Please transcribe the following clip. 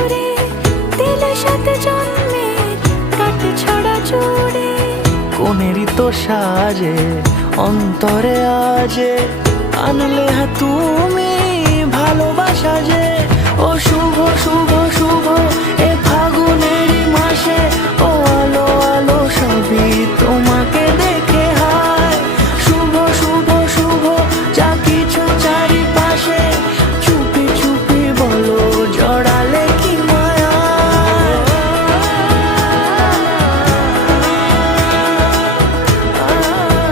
সুরে দিলে সাথে জন্মের কাট ছড়া জুড়ে। কোনেরই তো সাজে অন্তরে আজে আনলে তুমি ভালোবাসা যে। ও শুভ শুভ শুভ